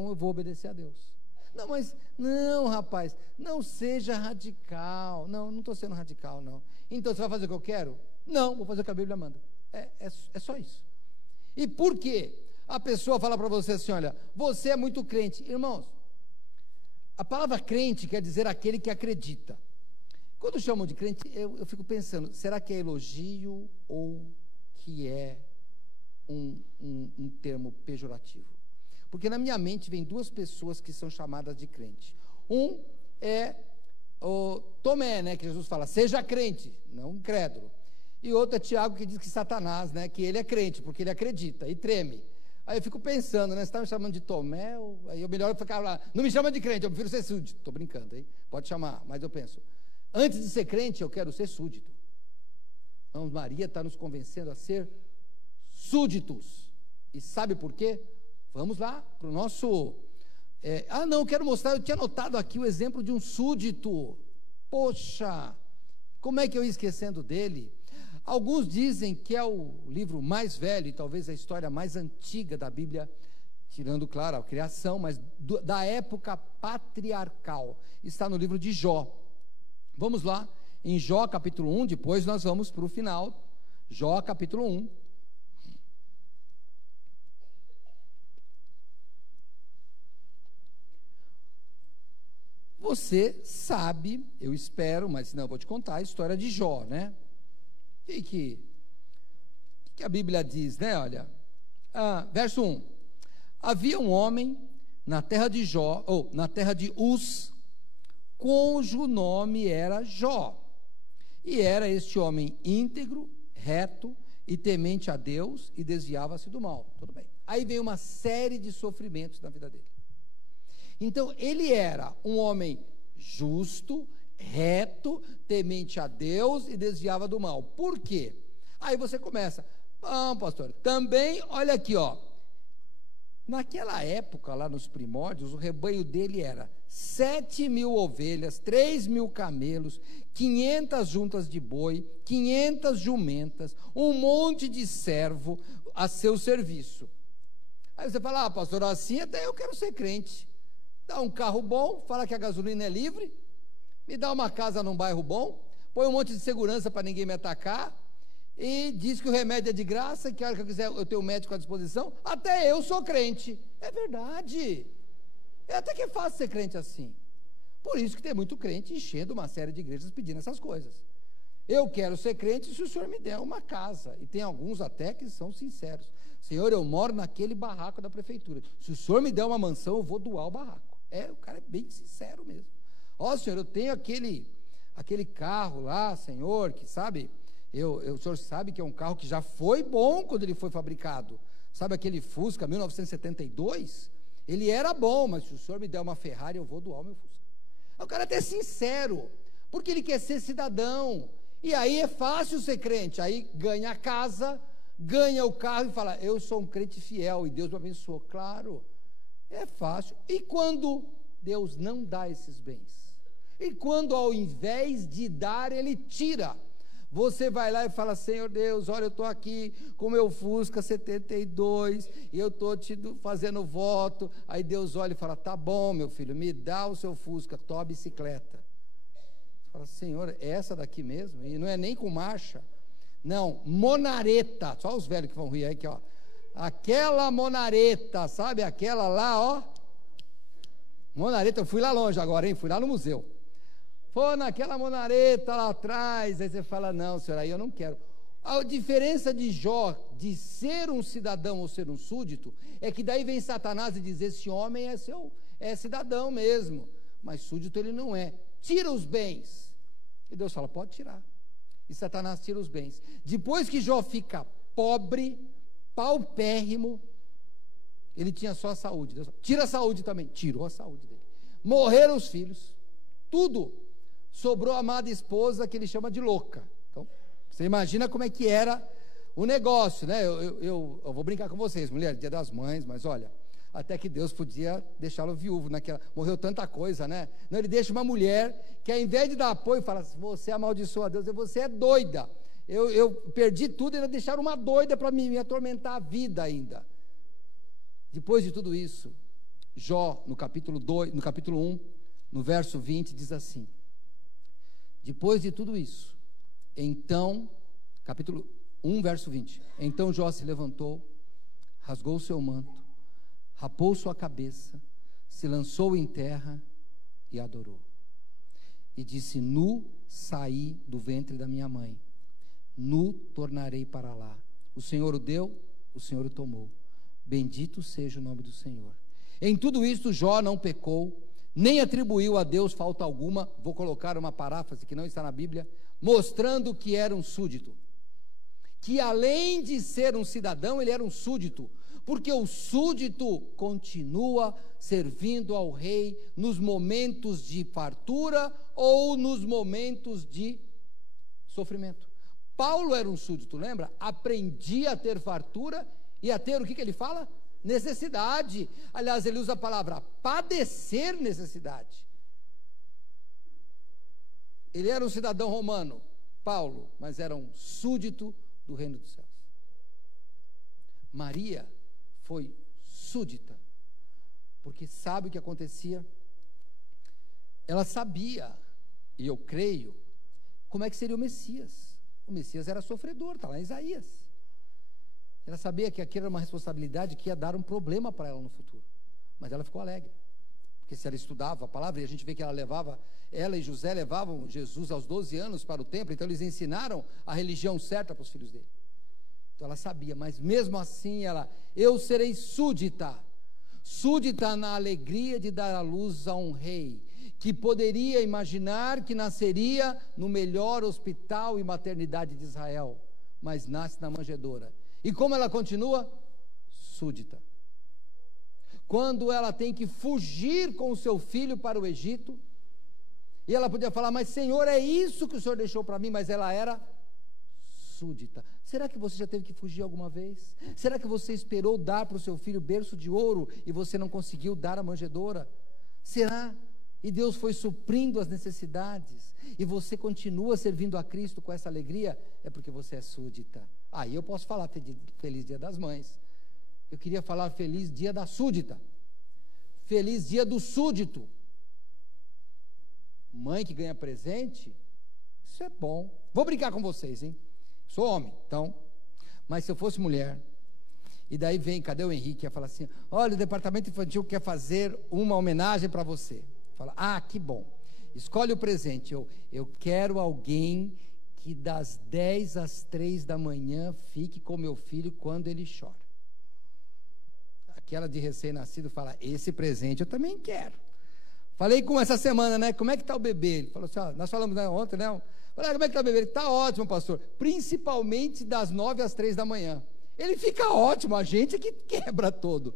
eu vou obedecer a Deus. Não, mas, não, rapaz, não seja radical. Não estou sendo radical, não. Então, você vai fazer o que eu quero? Não, vou fazer o que a Bíblia manda. É só isso. E por quê? A pessoa fala para você assim: olha, você é muito crente. Irmãos, a palavra crente quer dizer aquele que acredita. Quando chamam de crente, eu fico pensando, será que é elogio ou que é um termo pejorativo? Porque na minha mente vem duas pessoas que são chamadas de crente. Um é o Tomé, né, que Jesus fala: seja crente, não incrédulo. E outro é Tiago, que diz que Satanás, né, que ele é crente, porque ele acredita e treme. Aí eu fico pensando, né, você está me chamando de Tomé, aí eu melhor ficar lá, não me chama de crente, eu prefiro ser súdito. Estou brincando, hein? Pode chamar, mas eu penso, antes de ser crente, eu quero ser súdito. Então, Maria está nos convencendo a ser súditos. E sabe por quê? Vamos lá para o nosso... não, quero mostrar, eu tinha notado aqui o exemplo de um súdito. Poxa, como é que eu ia esquecendo dele? Alguns dizem que é o livro mais velho, e talvez a história mais antiga da Bíblia, tirando, claro, a criação, mas da época patriarcal. Está no livro de Jó. Vamos lá, em Jó capítulo 1, depois nós vamos para o final. Jó capítulo 1. Você sabe, eu espero, mas não, eu vou te contar a história de Jó, né? O que a Bíblia diz, né? Olha, verso 1. Havia um homem na terra de Jó, ou na terra de Uz, cujo nome era Jó. E era este homem íntegro, reto e temente a Deus, e desviava-se do mal. Tudo bem. Aí vem uma série de sofrimentos na vida dele. Então, ele era um homem justo, reto, temente a Deus e desviava do mal. Por quê? Aí você começa, pastor, também, olha aqui, naquela época, lá nos primórdios, o rebanho dele era 7.000 ovelhas, 3.000 camelos, 500 juntas de boi, 500 jumentas, um monte de servo a seu serviço. Aí você fala, pastor, assim até eu quero ser crente. Dá um carro bom, fala que a gasolina é livre, me dá uma casa num bairro bom, põe um monte de segurança para ninguém me atacar, e diz que o remédio é de graça, que a hora que eu quiser eu tenho um médico à disposição, até eu sou crente. É verdade. É até que é fácil ser crente assim. Por isso que tem muito crente enchendo uma série de igrejas pedindo essas coisas. Eu quero ser crente se o senhor me der uma casa, e tem alguns até que são sinceros. Senhor, eu moro naquele barraco da prefeitura, se o senhor me der uma mansão, eu vou doar o barraco. O cara é bem sincero mesmo. Senhor, eu tenho aquele carro lá, Senhor, que sabe, o senhor sabe que é um carro que já foi bom quando ele foi fabricado. Sabe aquele Fusca 1972? Ele era bom, mas se o senhor me der uma Ferrari, eu vou doar o meu Fusca. O cara é até sincero, porque ele quer ser cidadão. E aí é fácil ser crente. Aí ganha a casa, ganha o carro e fala, eu sou um crente fiel e Deus me abençoou. Claro, é fácil. E quando Deus não dá esses bens? E quando ao invés de dar, Ele tira? Você vai lá e fala, Senhor Deus, olha, eu estou aqui com o meu Fusca 72, e eu estou te fazendo voto. Aí Deus olha e fala, tá bom, meu filho, me dá o seu Fusca, tua bicicleta. Você fala, Senhor, é essa daqui mesmo? E não é nem com marcha. Não, monareta, só os velhos que vão rir aí, aqui, aquela monareta, sabe, aquela lá, monareta, eu fui lá longe agora, hein, fui lá no museu. Foi naquela monareta lá atrás, aí você fala, não, senhor, aí eu não quero. A diferença de Jó, de ser um cidadão ou ser um súdito, é que daí vem Satanás e diz, esse homem é cidadão mesmo, mas súdito ele não é. Tira os bens. E Deus fala, pode tirar. E Satanás tira os bens. Depois que Jó fica pobre, paupérrimo, ele tinha só a saúde. Deus fala, tira a saúde também. Tirou a saúde dele. Morreram os filhos, tudo. Sobrou a amada esposa, que ele chama de louca. Então, você imagina como é que era o negócio, né? Eu vou brincar com vocês, mulher, dia das mães, mas olha, até que Deus podia deixá-lo viúvo naquela, morreu tanta coisa, né? Não, ele deixa uma mulher que ao invés de dar apoio, fala, você amaldiçoa a Deus, você é doida. Eu perdi tudo e ainda deixaram uma doida para me atormentar a vida ainda. Depois de tudo isso, Jó, no capítulo 1, no verso 20, diz assim, depois de tudo isso, então, capítulo 1, verso 20, então Jó se levantou, rasgou o seu manto, rapou sua cabeça, se lançou em terra e adorou. E disse, nu saí do ventre da minha mãe, nu tornarei para lá. O Senhor o deu, o Senhor o tomou. Bendito seja o nome do Senhor. Em tudo isto Jó não pecou, nem atribuiu a Deus falta alguma. Vou colocar uma paráfrase que não está na Bíblia, mostrando que era um súdito, que além de ser um cidadão, ele era um súdito, porque o súdito continua servindo ao rei nos momentos de fartura ou nos momentos de sofrimento. Paulo era um súdito, lembra? Aprendia a ter fartura e a ter, o que ele fala? necessidade. Aliás, ele usa a palavra padecer necessidade. Ele era um cidadão romano, Paulo, mas era um súdito do reino dos céus. Maria foi súdita, porque sabe o que acontecia? Ela sabia, e eu creio, como é que seria o Messias. O Messias era sofredor, está lá em Isaías. Ela sabia que aquilo era uma responsabilidade que ia dar um problema para ela no futuro, mas ela ficou alegre, porque se ela estudava a palavra, e a gente vê que ela e José levavam Jesus aos 12 anos para o templo, então eles ensinaram a religião certa para os filhos dele. Então ela sabia, mas mesmo assim eu serei súdita na alegria de dar à luz a um rei, que poderia imaginar que nasceria no melhor hospital e maternidade de Israel, mas nasce na manjedoura. E como ela continua? Súdita. Quando ela tem que fugir com o seu filho para o Egito, e ela podia falar, mas Senhor, é isso que o Senhor deixou para mim, mas ela era súdita. Será que você já teve que fugir alguma vez? Será que você esperou dar para o seu filho berço de ouro e você não conseguiu dar a manjedoura? Será? E Deus foi suprindo as necessidades, e você continua servindo a Cristo com essa alegria? É porque você é súdita. Aí eu posso falar feliz dia das mães. Eu queria falar feliz dia da súdita, feliz dia do súdito. Mãe que ganha presente, isso é bom. Vou brincar com vocês, hein? Sou homem, então, mas se eu fosse mulher, e daí vem, cadê o Henrique? Ia falar assim, olha, o departamento infantil quer fazer uma homenagem para você. Fala, que bom, escolhe o presente. Eu quero alguém que das 10 às 3 da manhã fique com meu filho quando ele chora. Aquela de recém-nascido fala, esse presente eu também quero. Falei com essa semana, né, como é que está o bebê? Ele falou assim, nós falamos ontem, né? Falei, como é que está o bebê? Ele está ótimo, pastor, principalmente das 9 às 3 da manhã. Ele fica ótimo, a gente é que quebra todo.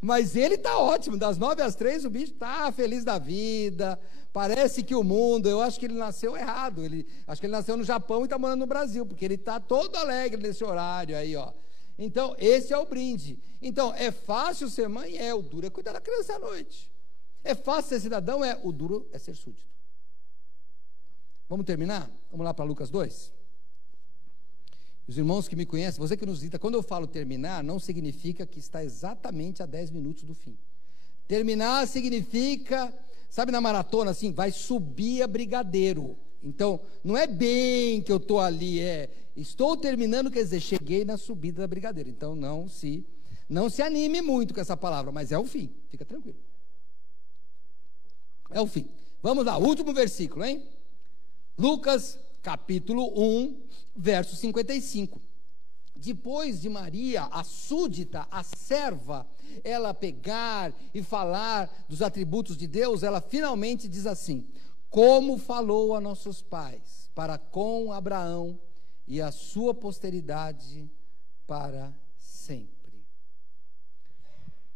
Mas ele está ótimo, das 9 às 3 o bicho está feliz da vida, parece que o mundo, eu acho que ele nasceu errado, acho que ele nasceu no Japão e está morando no Brasil, porque ele está todo alegre nesse horário aí, ó. Então, esse é o brinde. Então, é fácil ser mãe? O duro é cuidar da criança à noite. É fácil ser cidadão? O duro é ser súdito. Vamos terminar? Vamos lá para Lucas 2? Os irmãos que me conhecem, você que nos visita, quando eu falo terminar, não significa que está exatamente a 10 minutos do fim. Terminar significa, sabe, na maratona, assim, vai subir a brigadeiro. Então, não é bem que eu estou ali, estou terminando, quer dizer, cheguei na subida da brigadeiro. Então, não se anime muito com essa palavra, mas é o fim, fica tranquilo. É o fim. Vamos lá, último versículo, hein? Lucas, capítulo 1, verso 55. Depois de Maria, a súdita, a serva, ela pegar e falar dos atributos de Deus, ela finalmente diz assim, como falou a nossos pais, para com Abraão e a sua posteridade para sempre.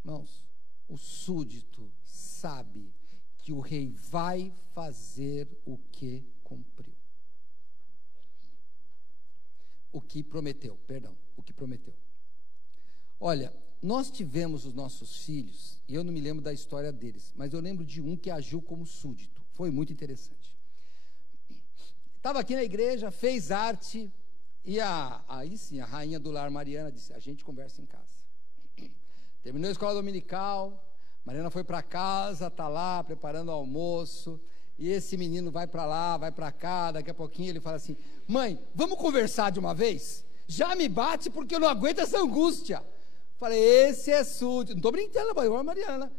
Irmãos, o súdito sabe que o rei vai fazer o que cumpriu. O que prometeu. Olha, nós tivemos os nossos filhos, e eu não me lembro da história deles, mas eu lembro de um que agiu como súdito, foi muito interessante. Estava aqui na igreja, fez arte, e aí sim, a rainha do lar, Mariana, disse, a gente conversa em casa. Terminou a escola dominical, Mariana foi para casa, está lá preparando o almoço, e esse menino vai para lá, vai para cá, daqui a pouquinho ele fala assim, mãe, vamos conversar de uma vez? Já me bate porque eu não aguento essa angústia. Falei, esse é súdito, não estou brincando, Mariana.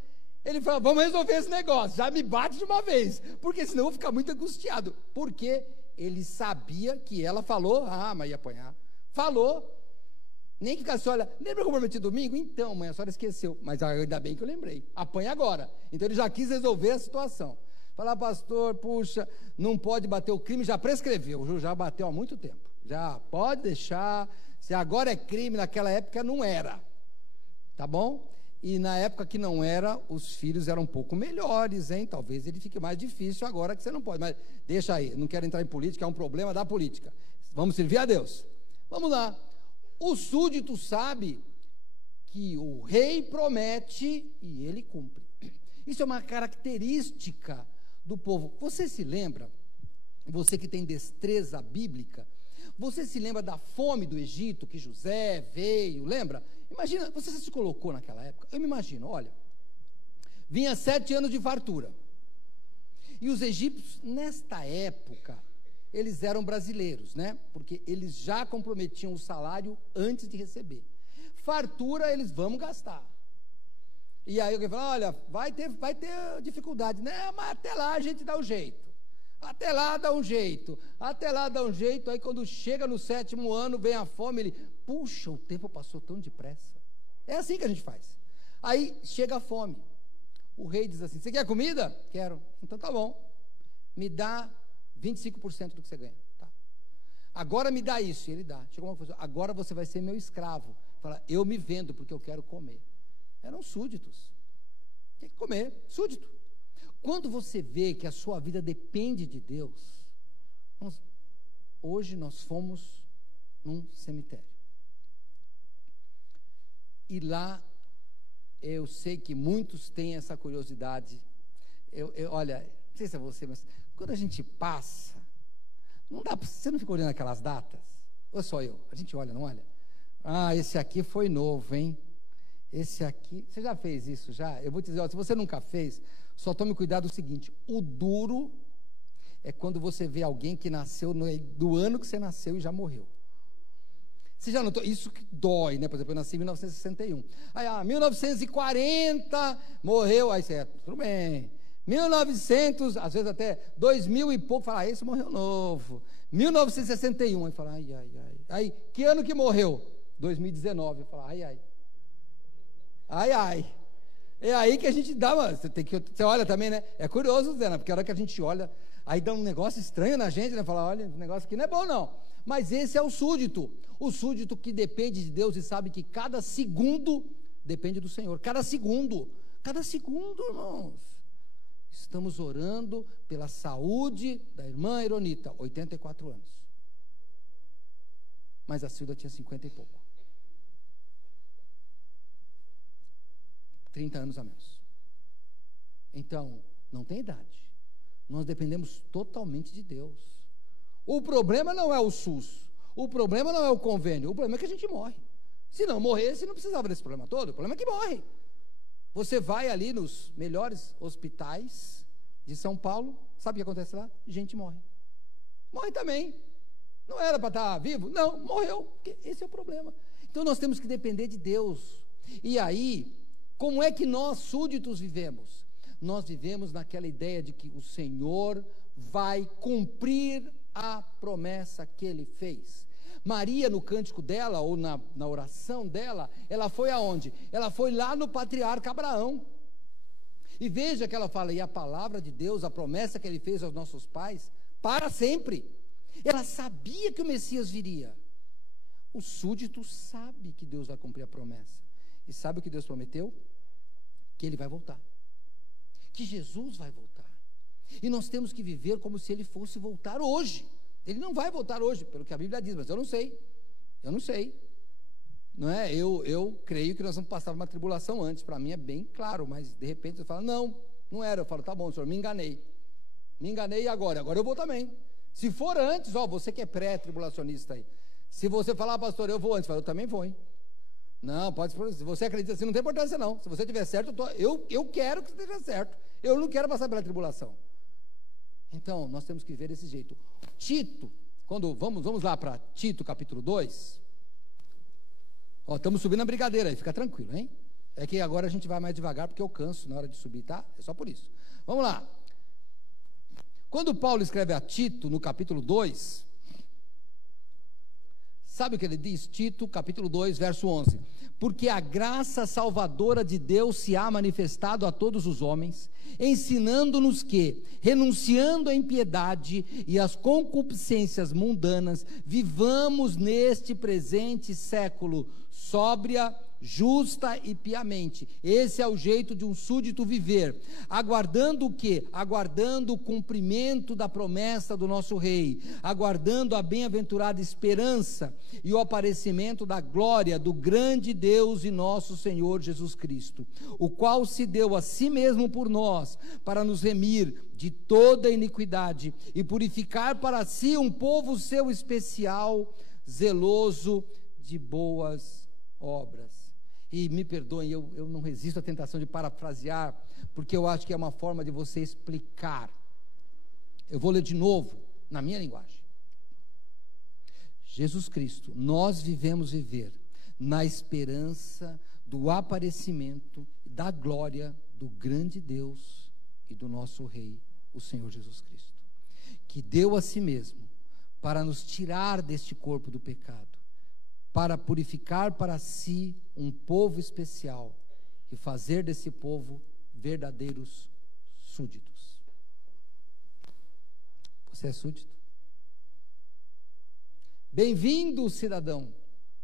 Ele falou, vamos resolver esse negócio, já me bate de uma vez, porque senão eu vou ficar muito angustiado, porque ele sabia que ela falou, mas ia apanhar, falou, nem que a senhora, lembra que eu prometi domingo? Então, mãe, a senhora esqueceu, mas ainda bem que eu lembrei, apanha agora. Então ele já quis resolver a situação. Falar, pastor, puxa, não pode bater, o crime já prescreveu, já bateu há muito tempo, já pode deixar, se agora é crime, naquela época não era, tá bom? E na época que não era, os filhos eram um pouco melhores, hein? Talvez ele fique mais difícil agora que você não pode, mas deixa aí, não quero entrar em política, é um problema da política, vamos servir a Deus. Vamos lá, o súdito sabe que o rei promete e ele cumpre. Isso é uma característica do povo. Você se lembra, você que tem destreza bíblica, você se lembra da fome do Egito, que José veio, lembra? Imagina, você se colocou naquela época, eu me imagino, olha, vinha 7 anos de fartura, e os egípcios, nesta época, eles eram brasileiros, né? Porque eles já comprometiam o salário antes de receber. Fartura, eles vão gastar. E aí alguém fala, olha, vai ter dificuldade, né? Mas até lá a gente dá um jeito. Até lá dá um jeito. Até lá dá um jeito. Aí quando chega no 7º ano, vem a fome, ele, puxa, o tempo passou tão depressa. É assim que a gente faz. Aí chega a fome. O rei diz assim, você quer comida? Quero. Então tá bom. Me dá 25% do que você ganha. Tá. Agora me dá isso. E ele dá. Chegou uma coisa, agora você vai ser meu escravo. Fala, eu me vendo porque eu quero comer. Eram súditos. Tem que comer, súdito. Quando você vê que a sua vida depende de Deus, hoje nós fomos num cemitério. E lá, eu sei que muitos têm essa curiosidade. Olha, não sei se é você, mas quando a gente passa, não dá, você não fica olhando aquelas datas? Ou só eu? A gente olha, não olha? Ah, esse aqui foi novo, hein? Esse aqui, você já fez isso já? Eu vou te dizer, ó, se você nunca fez, só tome cuidado do seguinte, o duro é quando você vê alguém que nasceu do ano que você nasceu e já morreu. Você já notou? Isso que dói, né? Por exemplo, eu nasci em 1961. Aí, 1940, morreu, aí você, tudo bem. 1900, às vezes até 2000 e pouco, fala, esse morreu novo. 1961, aí fala, ai. Aí, que ano que morreu? 2019, fala, ai. É aí que a gente dá, você olha também, né? É curioso, Zé, né? Porque a hora que a gente olha, aí dá um negócio estranho na gente, né? Fala, olha, esse negócio aqui não é bom, não. Mas esse é o súdito que depende de Deus e sabe que cada segundo depende do Senhor. Cada segundo, irmãos. Estamos orando pela saúde da irmã Ironita, 84 anos. Mas a Silda tinha 50 e pouco. 30 anos a menos. Então, não tem idade. Nós dependemos totalmente de Deus. O problema não é o SUS. O problema não é o convênio. O problema é que a gente morre. Se não morresse, não precisava desse problema todo. O problema é que morre. Você vai ali nos melhores hospitais de São Paulo, sabe o que acontece lá? Gente morre. Morre também. Não era para estar vivo? Não, morreu. Porque esse é o problema. Então nós temos que depender de Deus. E aí, como é que nós súditos vivemos? Nós vivemos naquela ideia de que o Senhor vai cumprir a promessa que Ele fez. Maria, no cântico dela, ou na oração dela, ela foi aonde? Ela foi lá no patriarca Abraão. E veja que ela fala, e a palavra de Deus, a promessa que Ele fez aos nossos pais, para sempre. Ela sabia que o Messias viria. O súdito sabe que Deus vai cumprir a promessa. E sabe o que Deus prometeu? Que Ele vai voltar. Que Jesus vai voltar. E nós temos que viver como se Ele fosse voltar hoje. Ele não vai voltar hoje, pelo que a Bíblia diz, mas eu não sei. Não é? Eu creio que nós vamos passar uma tribulação antes. Para mim é bem claro, mas de repente você fala, não era. Eu falo, tá bom, senhor, me enganei. Me enganei agora eu vou também. Se for antes, você que é pré-tribulacionista aí. Se você falar, pastor, eu vou antes, eu também vou, hein? Não, pode, se você acredita assim, não tem importância não. Se você tiver certo, eu quero que esteja certo. Eu não quero passar pela tribulação. Então, nós temos que viver desse jeito. Tito, vamos lá para Tito, capítulo 2. Estamos subindo a brigadeira aí, fica tranquilo, hein? É que agora a gente vai mais devagar, porque eu canso na hora de subir, tá? É só por isso. Vamos lá. Quando Paulo escreve a Tito, no capítulo 2, sabe o que ele diz? Tito, capítulo 2, verso 11. Porque a graça salvadora de Deus se há manifestado a todos os homens, ensinando-nos que, renunciando à impiedade e às concupiscências mundanas, vivamos neste presente século sóbria, justa e piamente. Esse é o jeito de um súdito viver. Aguardando o quê? Aguardando o cumprimento da promessa do nosso rei, aguardando a bem-aventurada esperança e o aparecimento da glória do grande Deus e nosso Senhor Jesus Cristo, o qual se deu a si mesmo por nós, para nos remir de toda iniquidade e purificar para si um povo seu especial, zeloso de boas obras. E me perdoem, eu não resisto à tentação de parafrasear, porque eu acho que é uma forma de você explicar. Eu vou ler de novo, na minha linguagem. Jesus Cristo, nós vivemos viver na esperança do aparecimento da glória do grande Deus e do nosso Rei, o Senhor Jesus Cristo, que deu a si mesmo para nos tirar deste corpo do pecado, para purificar para si um povo especial e fazer desse povo verdadeiros súditos. Você é súdito? Bem-vindo, cidadão.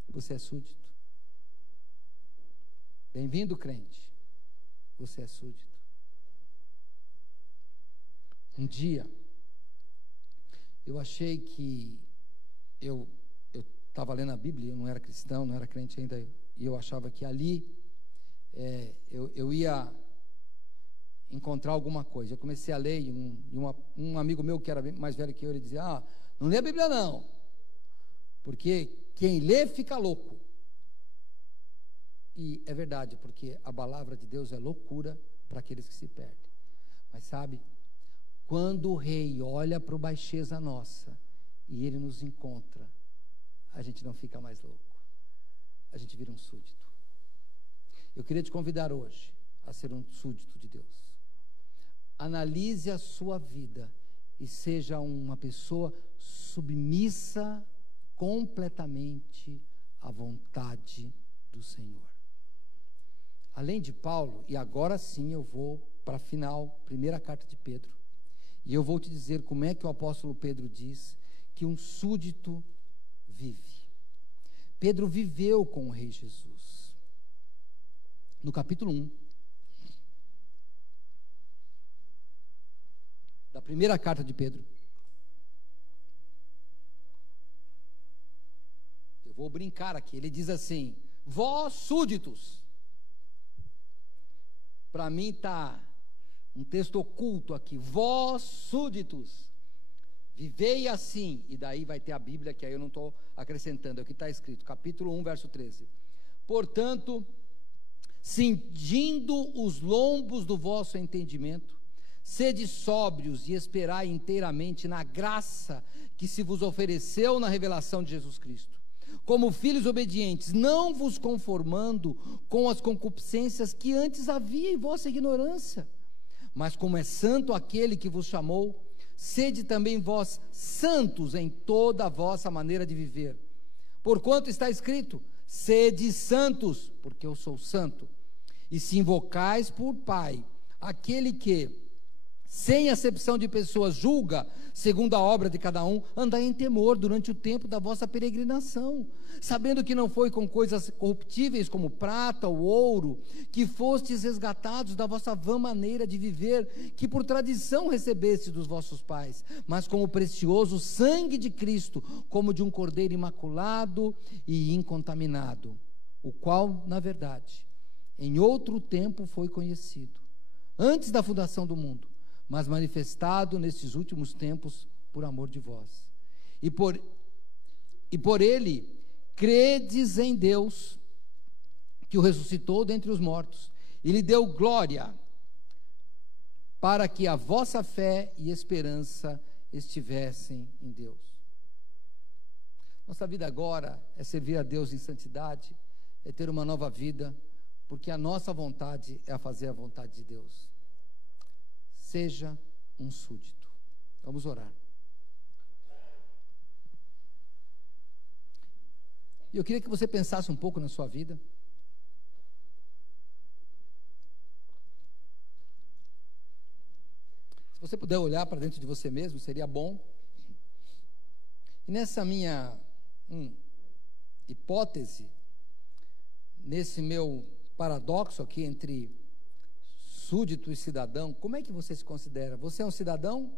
Você é súdito. Bem-vindo, crente. Você é súdito. Um dia, eu achei que eu estava lendo a Bíblia, eu não era cristão, não era crente ainda, e eu achava que ali eu ia encontrar alguma coisa. Eu comecei a ler, e um amigo meu que era mais velho que eu, ele dizia, não lê a Bíblia não, porque quem lê fica louco. E é verdade, porque a palavra de Deus é loucura para aqueles que se perdem. Mas sabe, quando o rei olha para o baixeza nossa, e ele nos encontra, a gente não fica mais louco, a gente vira um súdito. Eu queria te convidar hoje a ser um súdito de Deus. Analise a sua vida e seja uma pessoa submissa completamente à vontade do Senhor. Além de Paulo, e agora sim eu vou para a final, primeira carta de Pedro, e eu vou te dizer como é que o apóstolo Pedro diz que um súdito vive. Pedro viveu com o rei Jesus. No capítulo 1 da primeira carta de Pedro, eu vou brincar aqui, ele diz assim, vós súditos. Para mim está um texto oculto aqui, vós súditos, vivei assim, e daí vai ter a Bíblia, que aí eu não estou acrescentando, é o que está escrito, capítulo 1, verso 13. Portanto, cingindo os lombos do vosso entendimento, sede sóbrios e esperai inteiramente na graça que se vos ofereceu na revelação de Jesus Cristo. Como filhos obedientes, não vos conformando com as concupiscências que antes havia em vossa ignorância, mas como é santo aquele que vos chamou, sede também vós santos em toda a vossa maneira de viver. Porquanto está escrito, sede santos, porque eu sou santo. E se invocais por Pai, aquele que, sem acepção de pessoas, julga, segundo a obra de cada um, andai em temor durante o tempo da vossa peregrinação, sabendo que não foi com coisas corruptíveis como prata ou ouro, que fostes resgatados da vossa vã maneira de viver, que por tradição recebestes dos vossos pais, mas com o precioso sangue de Cristo, como de um cordeiro imaculado e incontaminado, o qual, na verdade, em outro tempo foi conhecido, antes da fundação do mundo, mas manifestado nestes últimos tempos por amor de vós. E por ele credes em Deus, que o ressuscitou dentre os mortos, e lhe deu glória, para que a vossa fé e esperança estivessem em Deus. Nossa vida agora é servir a Deus em santidade, é ter uma nova vida, porque a nossa vontade é a fazer a vontade de Deus. Seja um súdito. Vamos orar. E eu queria que você pensasse um pouco na sua vida. Se você puder olhar para dentro de você mesmo, seria bom. E nessa minha hipótese, nesse meu paradoxo aqui entre súdito e cidadão, como é que você se considera? Você é um cidadão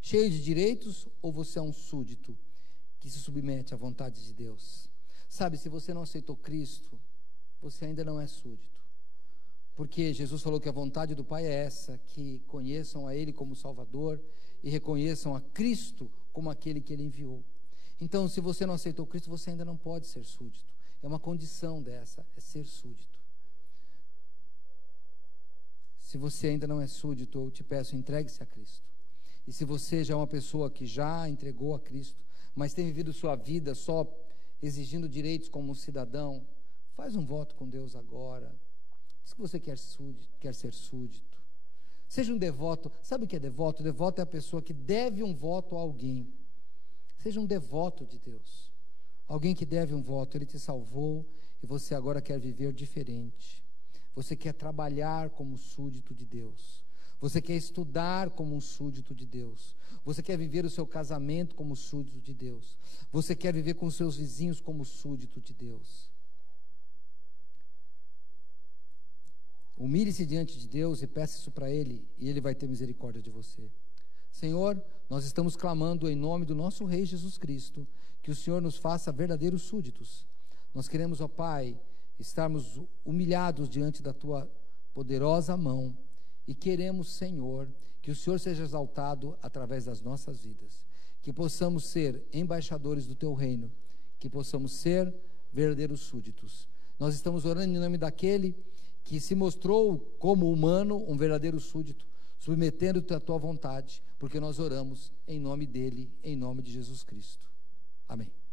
cheio de direitos ou você é um súdito que se submete à vontade de Deus? Sabe, se você não aceitou Cristo, você ainda não é súdito. Porque Jesus falou que a vontade do Pai é essa, que conheçam a Ele como Salvador e reconheçam a Cristo como aquele que Ele enviou. Então, se você não aceitou Cristo, você ainda não pode ser súdito. É uma condição dessa, é ser súdito. Se você ainda não é súdito, eu te peço, entregue-se a Cristo. E se você já é uma pessoa que já entregou a Cristo, mas tem vivido sua vida só exigindo direitos como cidadão, faz um voto com Deus agora. Diz que você quer ser súdito. Seja um devoto. Sabe o que é devoto? Devoto é a pessoa que deve um voto a alguém. Seja um devoto de Deus. Alguém que deve um voto. Ele te salvou e você agora quer viver diferente. Você quer trabalhar como súdito de Deus. Você quer estudar como um súdito de Deus. Você quer viver o seu casamento como súdito de Deus. Você quer viver com os seus vizinhos como súdito de Deus. Humilhe-se diante de Deus e peça isso para Ele, e Ele vai ter misericórdia de você. Senhor, nós estamos clamando em nome do nosso Rei Jesus Cristo, que o Senhor nos faça verdadeiros súditos. Nós queremos, ó Pai, estarmos humilhados diante da Tua poderosa mão, e queremos, Senhor, que o Senhor seja exaltado através das nossas vidas, que possamos ser embaixadores do Teu reino, que possamos ser verdadeiros súditos. Nós estamos orando em nome daquele que se mostrou como humano, um verdadeiro súdito, submetendo-te à Tua vontade, porque nós oramos em nome dEle, em nome de Jesus Cristo. Amém.